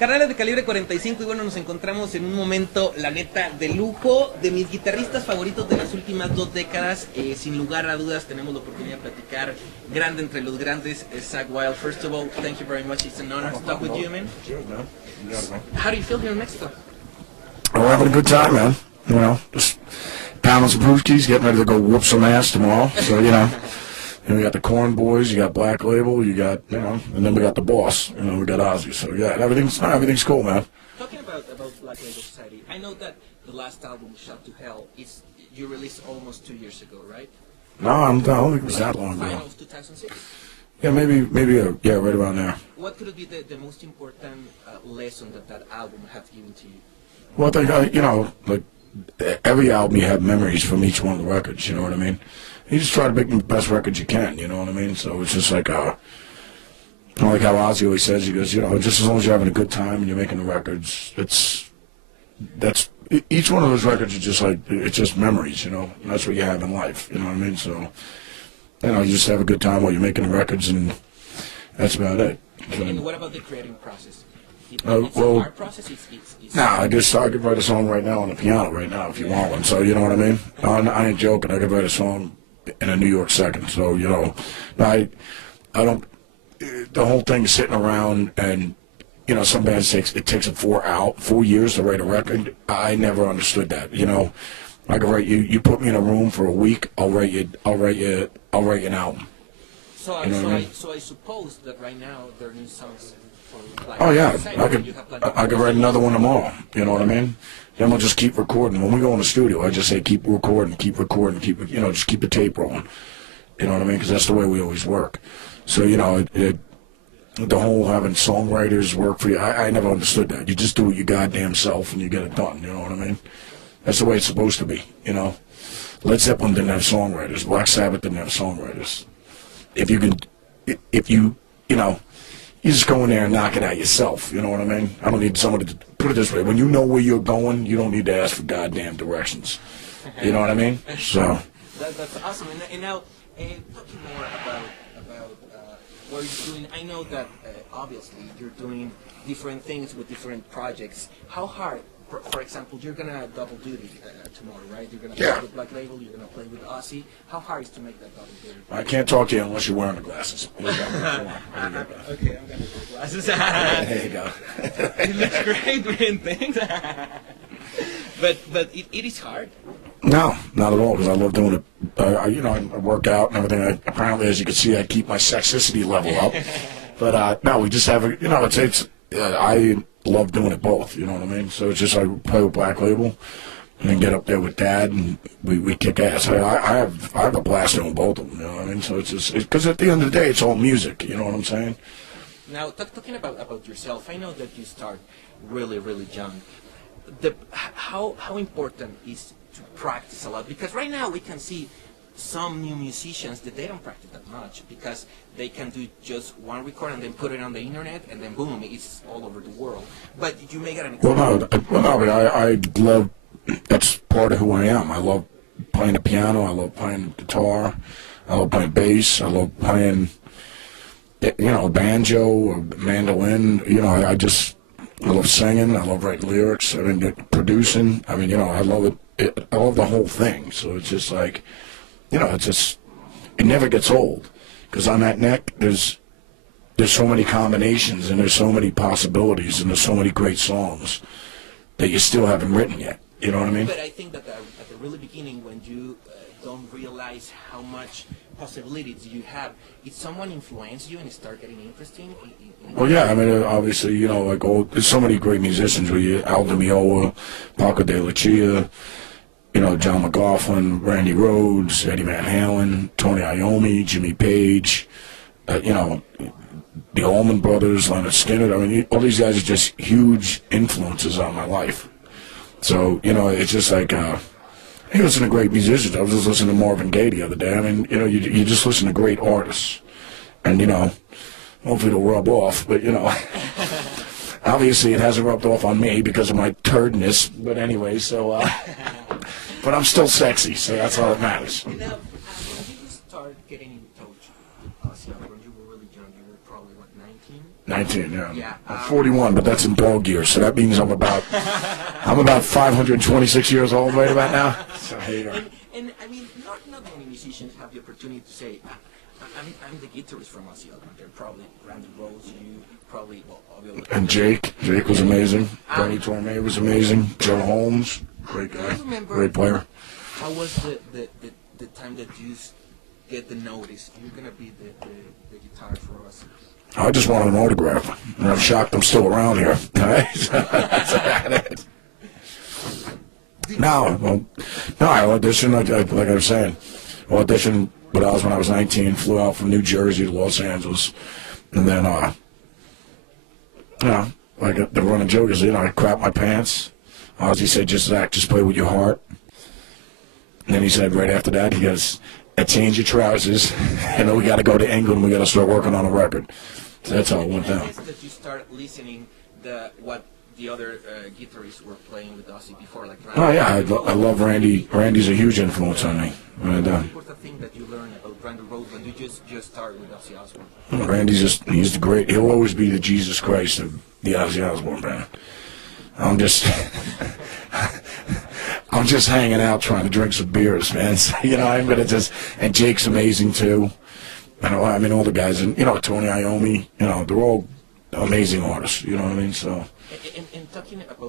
Carnales de calibre 45 y bueno, nos encontramos en un momento, la neta, de lujo, de mis guitarristas favoritos de las últimas 2 décadas. Sin lugar a dudas tenemos la oportunidad de platicar grande entre los grandes, Zakk Wylde. First of all, thank you very much. It's an honor to talk with you, man. Cheers, man. You got it, man. How do you feel here in Mexico? We're having a good time, man. You know, just pounding some brewskis, getting ready to go whoop some ass tomorrow. So, you know, we got the Corn Boys, you got Black Label, you got, you know, and then we got the Boss. You know, we got Ozzy. So, yeah, everything's cool, man. Talking about Black Label Society, I know that the last album, Shot to Hell, you released almost 2 years ago, right? No, I don't think it was that long ago. Finals 2006? Yeah, maybe, yeah, right around there. What could be the most important lesson that album has given to you? Well, I think, you know, like, every album you have memories from each one of the records, you know what I mean? You just try to make the best records you can, you know what I mean? So it's just like, you know, like how Ozzy always says, he goes, you know, just as long as you're having a good time and you're making the records, each one of those records is just like, it's just memories, you know? And that's what you have in life, you know what I mean? So, you know, you just have a good time while you're making the records, and that's about it. And what about the creating process? It's well, a hard process? Nah, I could write a song right now on the piano right now if you want one. So, you know what I mean? I ain't joking. I could write a song in a New York second. So, you know, I don't, the whole thing is sitting around and, you know, some bands it takes them 4 years to write a record. I never understood that, you know. I could write you put me in a room for a week, I'll write you an album. So I suppose that right now there are new songs. Oh yeah, I could write another one tomorrow. You know what I mean? Then we'll just keep recording. When we go in the studio, I just say keep recording, you know, just keep the tape rolling. You know what I mean? Because that's the way we always work. So you know, the whole having songwriters work for you, I never understood that. You just do it your goddamn self and you get it done. You know what I mean? That's the way it's supposed to be. You know, Led Zeppelin didn't have songwriters. Black Sabbath didn't have songwriters. If you know. You just go in there and knock it out yourself, you know what I mean? I don't need somebody to put it this way. When you know where you're going, you don't need to ask for goddamn directions. You know what I mean? So. That's awesome. And now, talking more about what you're doing, I know that obviously you're doing different things with different projects. How hard, for example, you're going to double duty tomorrow, right? You're going to play with Black Label, you're going to play with Ozzy. How hard is to make that double duty? I can't talk to you unless you're wearing the glasses. Okay, I'm going to wear glasses. There you go. It looks great, man. Thanks. but it is hard. No, not at all, because I love doing it. You know, I work out and everything. Apparently, as you can see, I keep my sexicity level up. But no, we just have a, you know, I love doing it both, you know what I mean? So it's just I play with Black Label and then get up there with Dad and we kick ass. I have a blast doing both of them, you know what I mean? So it's just, because at the end of the day, it's all music, you know what I'm saying? Now, talking about yourself, I know that you start really, really young. How important is to practice a lot? Because right now we can see some new musicians that they don't practice that much because they can do just one record and then put it on the internet and then boom, it's all over the world. But you make it an example. Well, no, but I love, that's part of who I am. I love playing the piano, I love playing guitar, I love playing bass, I love playing, you know, banjo or mandolin. You know, I love singing, I love writing lyrics, I mean, producing. I mean, you know, I love it. I love the whole thing. So it's just like, you know, it never gets old. Because on that neck, there's so many combinations and there's so many possibilities and there's so many great songs that you still haven't written yet. You know what I mean? But I think that at the really beginning, when you don't realize how much possibilities you have, if someone influence you and start getting interesting. Well, yeah, I mean, obviously, you know, like there's so many great musicians. Al Di Meola, Paco de Lucia, you know, John McLaughlin, Randy Rhoads, Eddie Van Halen, Tony Iommi, Jimmy Page, you know, the Allman Brothers, Leonard Skinner. I mean, all these guys are just huge influences on my life. So, you know, it's just like, I listen to great musicians. I was just listening to Marvin Gaye the other day. I mean, you know, you just listen to great artists. And, you know, hopefully it'll rub off, but, you know. Obviously, it hasn't rubbed off on me because of my turdness. But anyway, so, but I'm still sexy, so that's all that matters. Now, when did you start getting in touch with us? When you were really young, you were probably, what, 19? 19? 19, yeah. Yeah. I'm 41, but that's in dog years, so that means I'm about 526 years old right about now. So, And I mean, not many musicians have the opportunity to say, I'm the guitarist from Ozzy Osbourne. They're probably Randy Rhoads, you probably, well, obviously. and Jake was amazing. Bernie Torme was amazing. Joe Holmes, great guy, great player. How was the time that you get the notice you're gonna be the guitarist for us? I just wanted an autograph, and I'm shocked I'm still around here. All right? That's about it. No, I auditioned, like I was saying, auditioned when I was 19, flew out from New Jersey to Los Angeles, and then, like the running joke is, I crapped my pants. Ozzy said, Zakk, just play with your heart. And then he said right after that, he goes, change your trousers, and then we got to go to England, we got to start working on a record. So that's how it went down. I guess that you start listening what the other guitarists were playing with Ozzy before, like Randy. Oh yeah, I love Randy. Randy's a huge influence on me. And, what's the thing that you learned about Randy Rhoads when you just started with Ozzy Osbourne? Randy's he's the great. He'll always be the Jesus Christ of the Ozzy Osbourne band. I'm just hanging out trying to drink some beers, man. So, I'm gonna and Jake's amazing too. I mean, all the guys, and Tony Iommi, they're all amazing artists. You know what I mean? So. And talking about